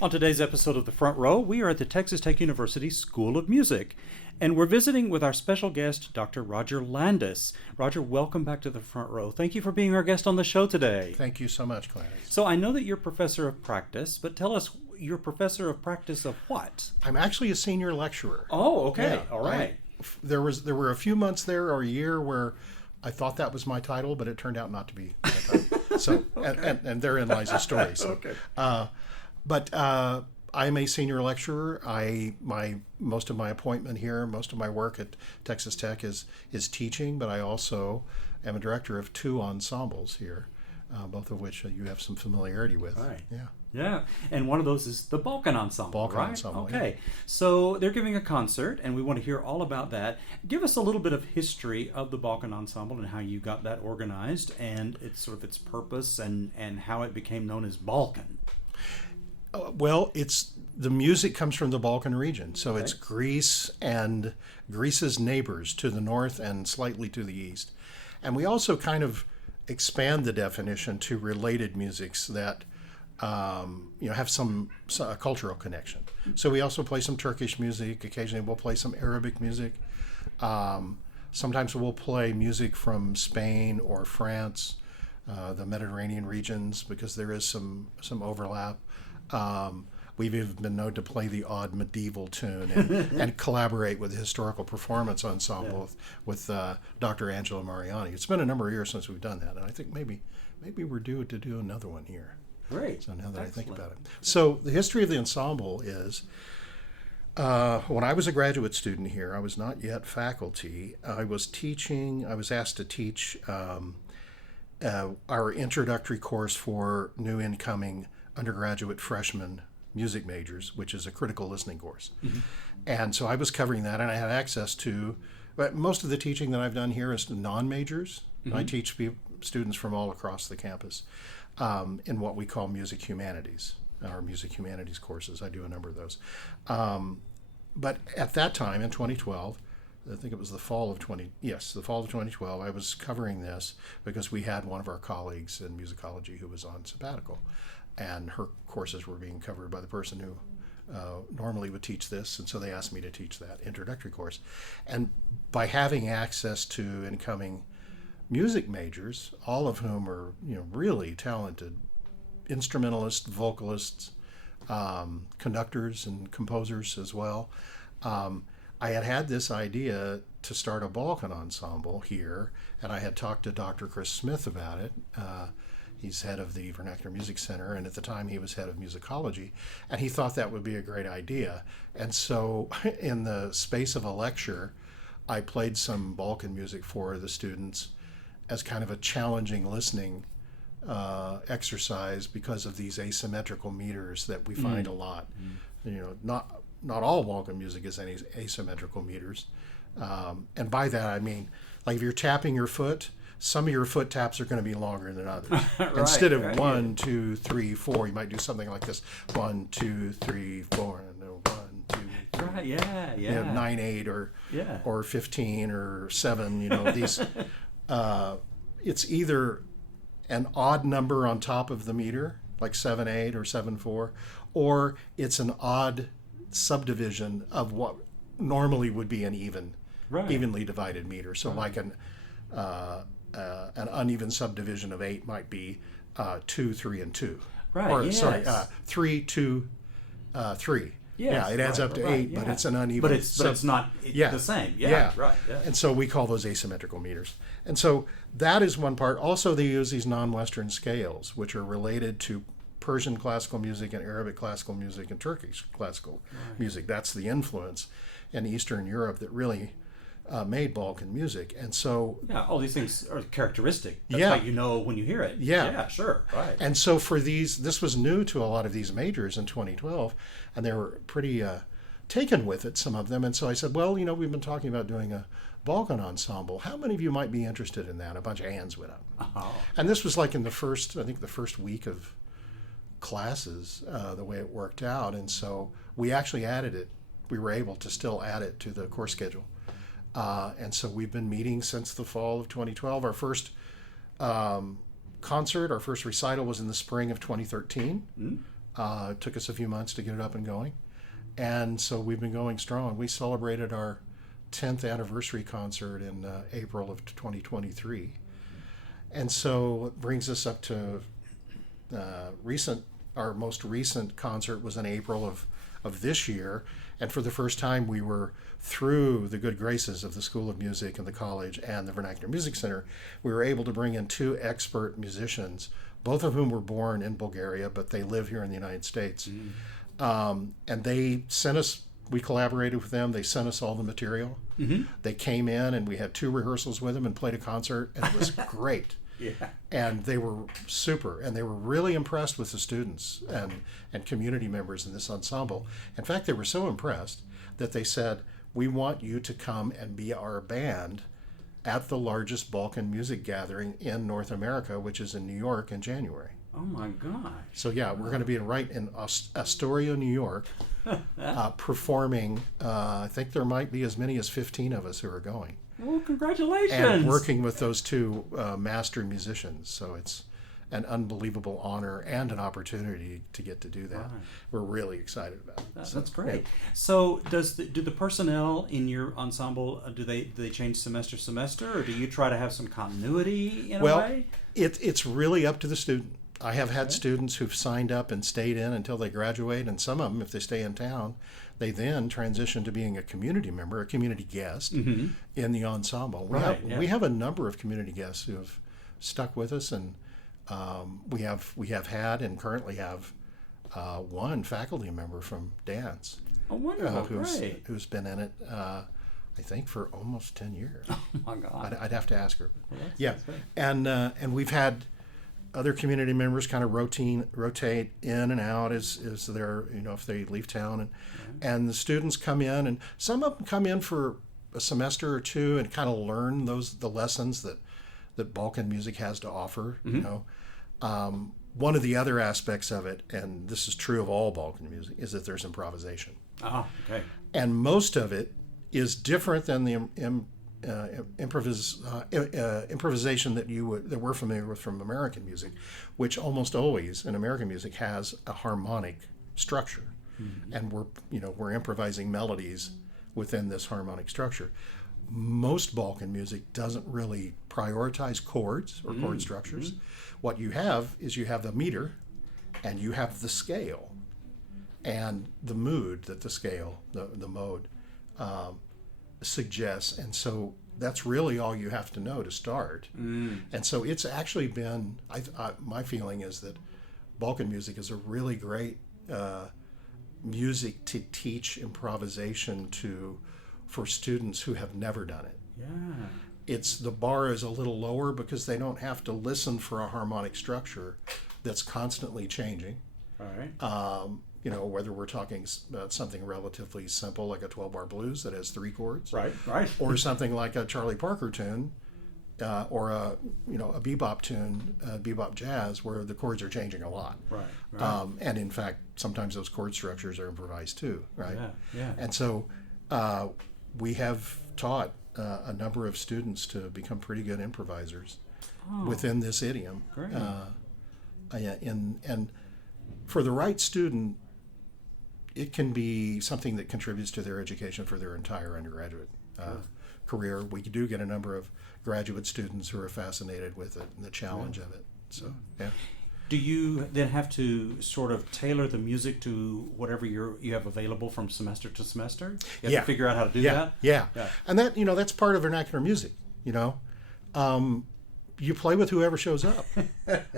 On today's episode of The Front Row, we are at the Texas Tech University School of Music, and we're visiting with our special guest, Dr. Roger Landis. Roger, welcome back to The Front Row. Thank you for being our guest on the show today. Thank you so much, Clarence. So I know that you're professor of practice, but tell us, you're professor of practice of what? I'm actually a senior lecturer. Oh, okay. Yeah, All right. There were a few months there or a year where I thought that was my title, but it turned out not to be my title. So, okay. and therein lies the story. So, okay. But I'm a senior lecturer. Most of my appointment here, most of my work at Texas Tech is teaching, but I also am a director of two ensembles here, both of which you have some familiarity with. Right. Yeah. Yeah, and one of those is the Balkan Ensemble, right? Ensemble, okay. Yeah. So they're giving a concert, and we want to hear all about that. Give us a little bit of history of the Balkan Ensemble and how you got that organized, and its sort of its purpose and how it became known as Balkan. Well, the music comes from the Balkan region, so Okay. It's Greece and Greece's neighbors to the north and slightly to the east. And we also kind of expand the definition to related musics that have some cultural connection. So we also play some Turkish music. Occasionally we'll play some Arabic music. Sometimes we'll play music from Spain or France, the Mediterranean regions, because there is some overlap. We've even been known to play the odd medieval tune and collaborate with the historical performance ensemble with Dr. Angelo Mariani. It's been a number of years since we've done that, and I think maybe we're due to do another one here. Great. So now that Excellent. I think about it. So the history of the ensemble is, when I was a graduate student here, I was not yet faculty. I was asked to teach our introductory course for new incoming undergraduate freshman music majors, which is a critical listening course. Mm-hmm. And so I was covering that, and I had access to, but most of the teaching that I've done here is to non-majors. Mm-hmm. I teach students from all across the campus in what we call music humanities, our music humanities courses. I do a number of those. But at that time, in 2012, I think it was the fall of 2012, I was covering this because we had one of our colleagues in musicology who was on sabbatical, and her courses were being covered by the person who normally would teach this, and so they asked me to teach that introductory course. And by having access to incoming music majors, all of whom are really talented instrumentalists, vocalists, conductors, and composers as well, I had this idea to start a Balkan ensemble here, and I had talked to Dr. Chris Smith about it. He's head of the Vernacular Music Center, and at the time he was head of musicology, and he thought that would be a great idea. And so in the space of a lecture, I played some Balkan music for the students as kind of a challenging listening exercise because of these asymmetrical meters that we find a lot. Not all Balkan music is any asymmetrical meters. And by that I mean, like if you're tapping your foot, some of your foot taps are going to be longer than others. Right, Instead of right. 1, 2, 3, 4, you might do something like this: 1, 2, 3, 4, and then 1, 2, 3. Right. Yeah. 9, 8, or 15 or 7. These. It's either an odd number on top of the meter, like 7, 8 or 7, 4, or it's an odd subdivision of what normally would be an evenly divided meter. So like an uneven subdivision of 8 might be 2, 3, and 2. Right. Or yes. sorry, 3, 2, 3. Yes, yeah, it adds up to 8, but it's an uneven. But it's not the same. Yeah. Right. Yeah. And so we call those asymmetrical meters. And so that is one part. Also, they use these non-Western scales, which are related to Persian classical music and Arabic classical music and Turkish classical music. That's the influence in Eastern Europe that really made Balkan music. And so all these things are characteristic. That's how you know when you hear it. Yeah, sure. Right. And so for this was new to a lot of these majors in 2012, and they were pretty taken with it, some of them. And so I said, well, we've been talking about doing a Balkan ensemble. How many of you might be interested in that? A bunch of hands went up. Oh. And this was like in the first week of classes, the way it worked out. And so we actually added it. We were able to still add it to the course schedule. And so we've been meeting since the fall of 2012. Our first concert, our first recital was in the spring of 2013. It took us a few months to get it up and going. And so we've been going strong. We celebrated our 10th anniversary concert in April of 2023. And so it brings us up to our most recent concert was in April of this year. And for the first time, we were through the good graces of the School of Music and the college and the Vernacular Music Center. We were able to bring in 2 expert musicians, both of whom were born in Bulgaria, but they live here in the United States. And they sent us, we collaborated with them. They sent us all the material. They came in and we had 2 rehearsals with them and played a concert, and it was great. Yeah. And they were super, and they were really impressed with the students and community members in this ensemble. In fact, they were so impressed that they said, we want you to come and be our band at the largest Balkan music gathering in North America, which is in New York in January. Oh my gosh. So yeah, we're going to be right in Astoria, New York, performing. I think there might be as many as 15 of us who are going. Well, congratulations. And working with those 2 master musicians. So it's an unbelievable honor and an opportunity to get to do that. Right. We're really excited about it. That's great. Yeah. So do the personnel in your ensemble, do they change semester to semester, or do you try to have some continuity in a way? It's really up to the student. I have had students who've signed up and stayed in until they graduate, and some of them, if they stay in town, they then transition to being a community member, a community guest in the ensemble. We have a number of community guests who have stuck with us, and we have had and currently have 1 faculty member from dance. Oh, wonderful! Great. Who's been in it. I think for almost 10 years. Oh my God! I'd have to ask her. Well, that's and we've had other community members kind of rotate in and out as they're, if they leave town, and the students come in, and some of them come in for a semester or 2 and kind of learn the lessons that Balkan music has to offer. One of the other aspects of it, and this is true of all Balkan music, is that there's improvisation. Ah, okay. And most of it is different than the improvisation that we're familiar with from American music, which almost always in American music has a harmonic structure, and we're improvising melodies within this harmonic structure. Most Balkan music doesn't really prioritize chords or chord structures. What you have is the meter, and you have the scale, and the mood that the scale, the mode, suggests, and so that's really all you have to know to start. And so it's actually been, my feeling is that Balkan music is a really great music to teach improvisation for students who have never done it. Yeah. The bar is a little lower because they don't have to listen for a harmonic structure that's constantly changing. All right. Whether we're talking about something relatively simple like a 12-bar blues that has 3 chords, right, or something like a Charlie Parker tune, or a bebop tune, bebop jazz, where the chords are changing a lot. Right. And in fact, sometimes those chord structures are improvised too, right? Yeah. And so we have taught a number of students to become pretty good improvisers within this idiom. Great. And for the right student, it can be something that contributes to their education for their entire undergraduate career. We do get a number of graduate students who are fascinated with it and the challenge of it. So, yeah. Do you then have to sort of tailor the music to whatever you have available from semester to semester? You have to figure out how to do that? Yeah. And that, that's part of vernacular music, you play with whoever shows up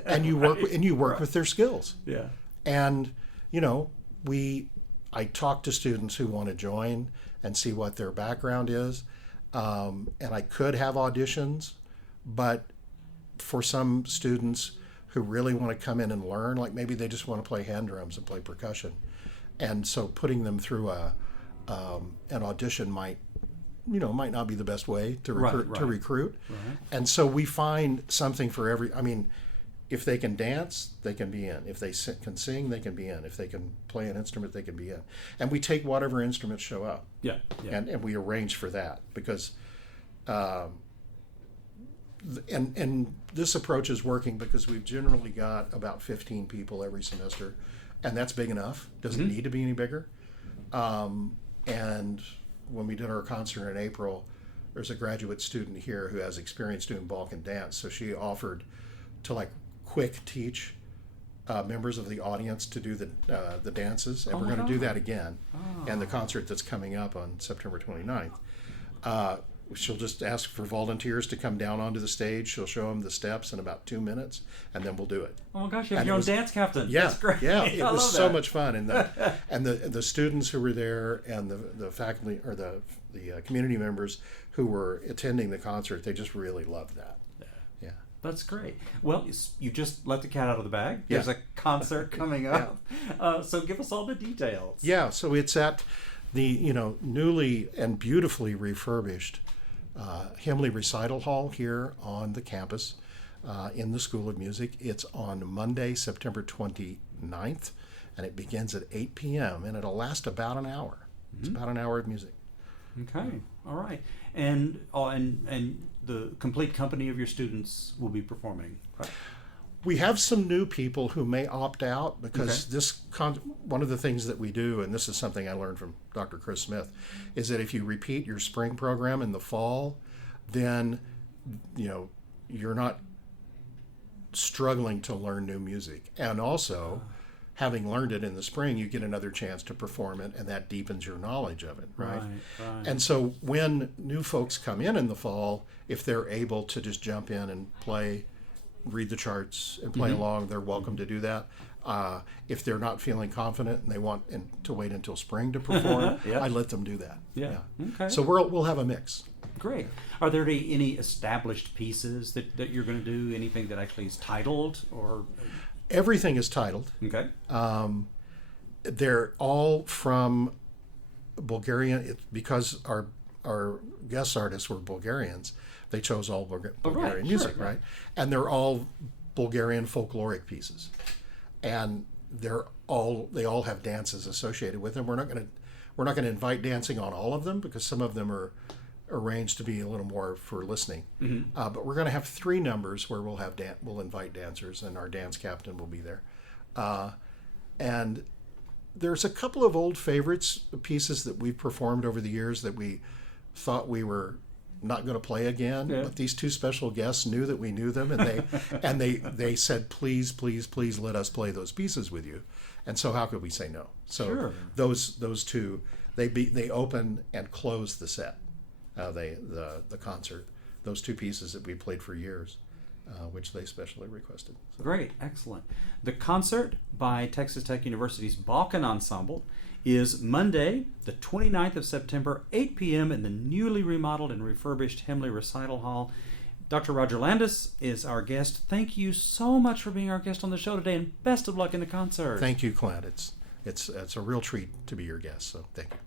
and you work with their skills. Yeah. And, I talk to students who want to join and see what their background is. And I could have auditions, but for some students who really want to come in and learn, like maybe they just want to play hand drums and play percussion. And so putting them through an audition might not be the best way to recruit. Right. And so we find something for if they can dance, they can be in. If they can sing, they can be in. If they can play an instrument, they can be in. And we take whatever instruments show up. Yeah. And we arrange for that because, and this approach is working because we've generally got about 15 people every semester and that's big enough. Doesn't need to be any bigger. And when we did our concert in April, there's a graduate student here who has experience doing Balkan dance, so she offered to like quick teach members of the audience to do the dances, and we're going to do that again. And the concert that's coming up on September 29th. She'll just ask for volunteers to come down onto the stage. She'll show them the steps in about 2 minutes, and then we'll do it. Oh my gosh, you have your own dance captain. Yeah, that's great. Yeah, it was so that. much fun, and the students who were there, and the faculty or the community members who were attending the concert, they just really loved that. Yeah. That's great. Well, you just let the cat out of the bag. Yeah. There's a concert coming up. So give us all the details. Yeah, so it's at the newly and beautifully refurbished Himley Recital Hall here on the campus in the School of Music. It's on Monday, September 29th, and it begins at 8 p.m. and it'll last about an hour. It's about an hour of music. Okay, all right, and the complete company of your students will be performing, right? We have some new people who may opt out because one of the things that we do, and this is something I learned from Dr. Chris Smith, is that if you repeat your spring program in the fall, then you're not struggling to learn new music. And also, having learned it in the spring, you get another chance to perform it, and that deepens your knowledge of it, right? Right. And so when new folks come in the fall, if they're able to just jump in and read the charts and play along, they're welcome to do that. If they're not feeling confident and they want to wait until spring to perform, I let them do that. Yeah. Okay. So we'll have a mix. Great. Are there any established pieces that you're going to do? Anything that actually is titled or? Everything is titled. Okay. They're all from Bulgarian. Because our guest artists were Bulgarians, they chose all Bulgarian music, right? And they're all Bulgarian folkloric pieces, and they all have dances associated with them. We're not going to invite dancing on all of them because some of them are arranged to be a little more for listening. But we're going to have 3 numbers where we'll invite dancers, and our dance captain will be there. And there's a couple of old favorites, pieces that we've performed over the years that we thought we were not going to play again, but these 2 special guests knew that we knew them, and they said, please let us play those pieces with you. And so how could we say no? So those 2, they open and close the set, the concert. Those 2 pieces that we played for years, which they specially requested. So. Great, excellent. The concert by Texas Tech University's Balkan Ensemble is Monday, the 29th of September, 8 p.m. in the newly remodeled and refurbished Himley Recital Hall. Dr. Roger Landis is our guest. Thank you so much for being our guest on the show today, and best of luck in the concert. Thank you, Clint. It's a real treat to be your guest, so thank you.